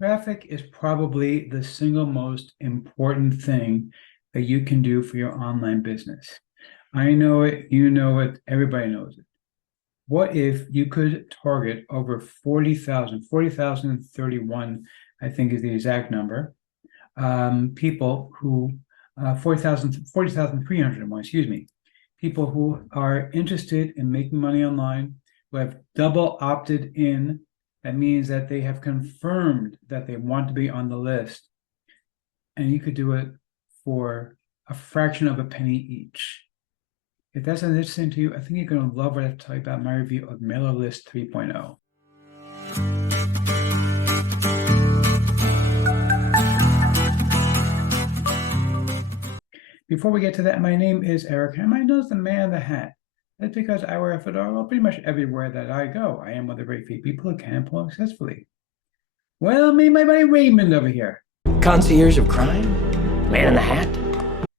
Traffic is probably the single most important thing that you can do for your online business. I know it, you know it, everybody knows it. What if you could target over 40,031, I think is the exact number, people who, 40,301, excuse me, people who are interested in making money online, who have double opted in. That means that they have confirmed that they want to be on the list. And you could do it for a fraction of a penny each. If that sounds interesting to you, I think you're going to love what I have to tell you about my review of MailerList 3.0. Before we get to that, my name is Eric, and my nose the man in the hat. That's because I wear a fedora well, pretty much everywhere that I go. I am one of the very few people who can pull successfully. Well, me, my buddy Raymond over here. Concierge of crime? Man in the hat?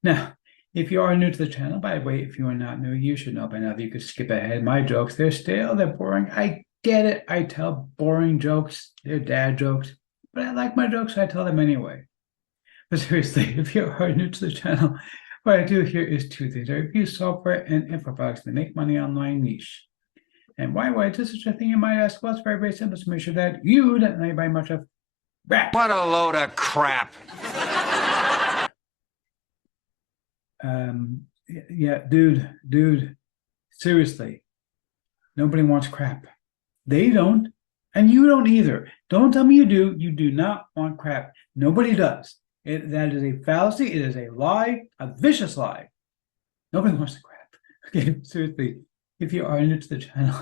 Now, if you are new to the channel, by the way, if you are not new, you should know by now that you could skip ahead. My jokes, they're stale, they're boring. I get it. I tell boring jokes. They're dad jokes. But I like my jokes, so I tell them anyway. But seriously, if you are new to the channel, what I do here is two things. I review software and info products that make money online niche. And why would I do such a thing, you might ask? Well, it's very, very simple to make sure that you don't know very much of crap. What a load of crap. Yeah, dude, seriously, nobody wants crap. They don't, and you don't either. Don't tell me you do. You do not want crap. Nobody does. That is a fallacy. It is a lie, a vicious lie. Nobody wants the crap. Okay, seriously, if you are new to the channel,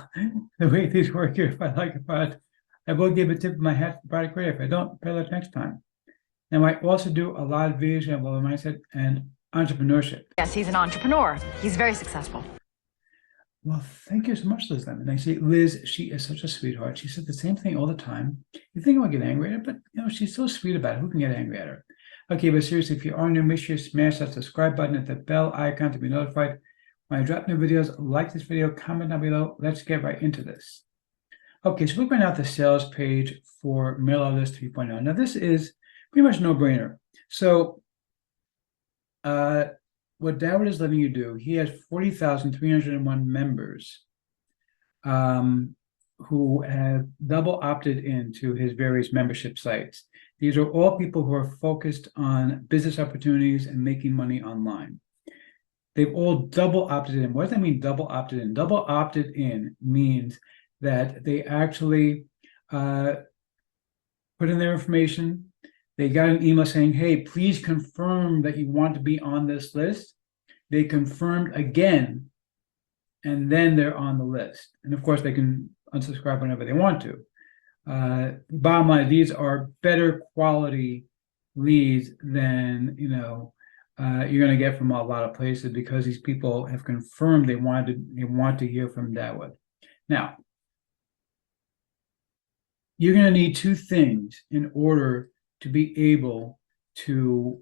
the way these work here, if I like a product, I will give a tip of my hat for product creator. If I don't, pay that next time. Now, I also do a lot of videos on mindset and entrepreneurship. Yes, he's an entrepreneur. He's very successful. Well, thank you so much, Liz Lemon. I see Liz, she is such a sweetheart. She said the same thing all the time. You think I would get angry at her, but you know, she's so sweet about it. Who can get angry at her? Okay, but seriously, if you are new, make sure you smash that subscribe button and the bell icon to be notified when I drop new videos. Like this video, comment down below. Let's get right into this. Okay, so we're going out the sales page for MailerList 3.0. Now, this is pretty much no-brainer. So, what Dawid is letting you do, he has 40,301 members who have double opted into his various membership sites. These are all people who are focused on business opportunities and making money online. They've all double opted in. What does that mean, double opted in? Double opted in means that they actually put in their information. They got an email saying, hey, please confirm that you want to be on this list. They confirmed again, and then they're on the list. And of course, they can unsubscribe whenever they want to. Bottom line, these are better quality leads than you're going to get from a lot of places, because these people have confirmed they want to hear from Dawid. Now, you're going to need two things in order to be able to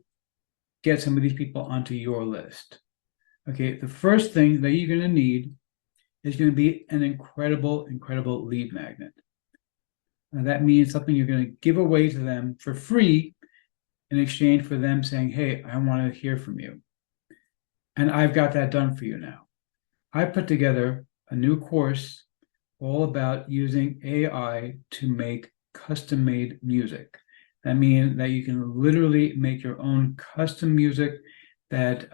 get some of these people onto your list. Okay, the first thing that you're going to need is going to be an incredible lead magnet. Now, that means something you're going to give away to them for free in exchange for them saying, hey, I want to hear from you. And I've got that done for you now. I put together a new course all about using AI to make custom-made music. That means that you can literally make your own custom music that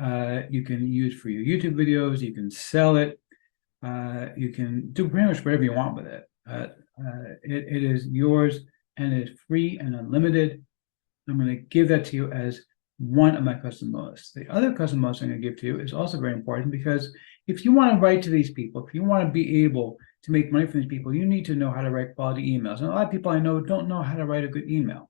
you can use for your YouTube videos. You can sell it. You can do pretty much whatever you want with it. It is yours, and it's free and unlimited. I'm going to give that to you as one of my custom lists. The other custom list I'm going to give to you is also very important, because if you want to write to these people, if you want to be able to make money from these people, you need to know how to write quality emails. And a lot of people I know don't know how to write a good email.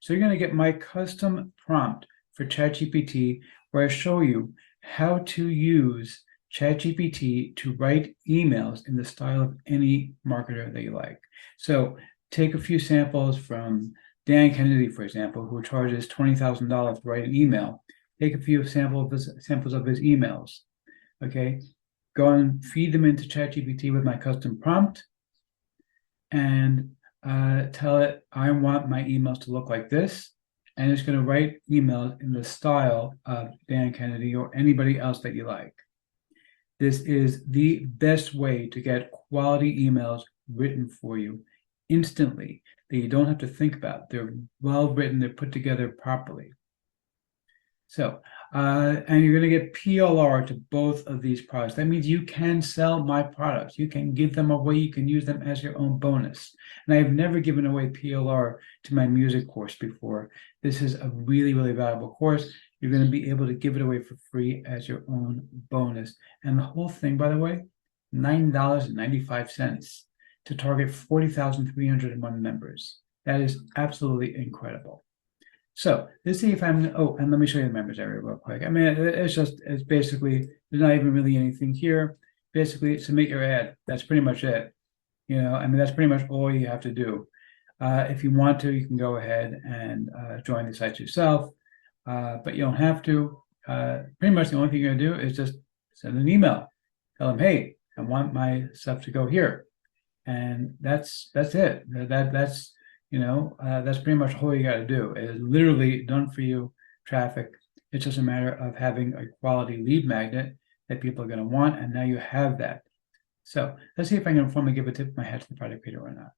So you're going to get my custom prompt for ChatGPT, where I show you how to use ChatGPT to write emails in the style of any marketer that you like. So take a few samples from Dan Kennedy, for example, who charges $20,000 to write an email. Take a few samples of his emails. Okay, go and feed them into ChatGPT with my custom prompt, and tell it, I want my emails to look like this. And it's going to write emails in the style of Dan Kennedy or anybody else that you like. This is the best way to get quality emails written for you instantly that you don't have to think about. They're well written, they're put together properly. So, and you're going to get PLR to both of these products. That means you can sell my products. You can give them away. You can use them as your own bonus. And I have never given away PLR to my music course before. This is a really, really valuable course. You're going to be able to give it away for free as your own bonus. And the whole thing, by the way, $9.95 to target 40,301 members. That is absolutely incredible. So let's see if I'm, oh, and let me show you the members area real quick. I mean, it's basically, there's not even really anything here. Basically, submit your ad. That's pretty much it. You know, I mean, that's pretty much all you have to do. If you want to, you can go ahead and join the site yourself, but you don't have to. Pretty much the only thing you're gonna do is just send an email. Tell them, hey, I want my stuff to go here. And that's it. That's you know, that's pretty much all you got to do. It is literally done for you, traffic. It's just a matter of having a quality lead magnet that people are going to want, and now you have that. So let's see if I can formally give a tip of my hat to the product creator or not.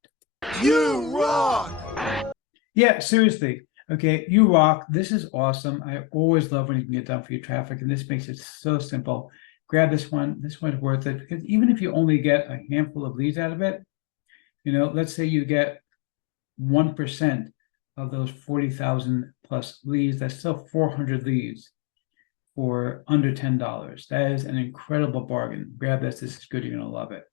You rock! Yeah, seriously. Okay, you rock. This is awesome. I always love when you can get done for your traffic, and this makes it so simple. Grab this one. This one's worth it, because even if you only get a handful of leads out of it, you know, let's say you get 1% of those 40,000 plus leads, that's still 400 leads for under $10. That is an incredible bargain. Grab this. This is good. You're going to love it.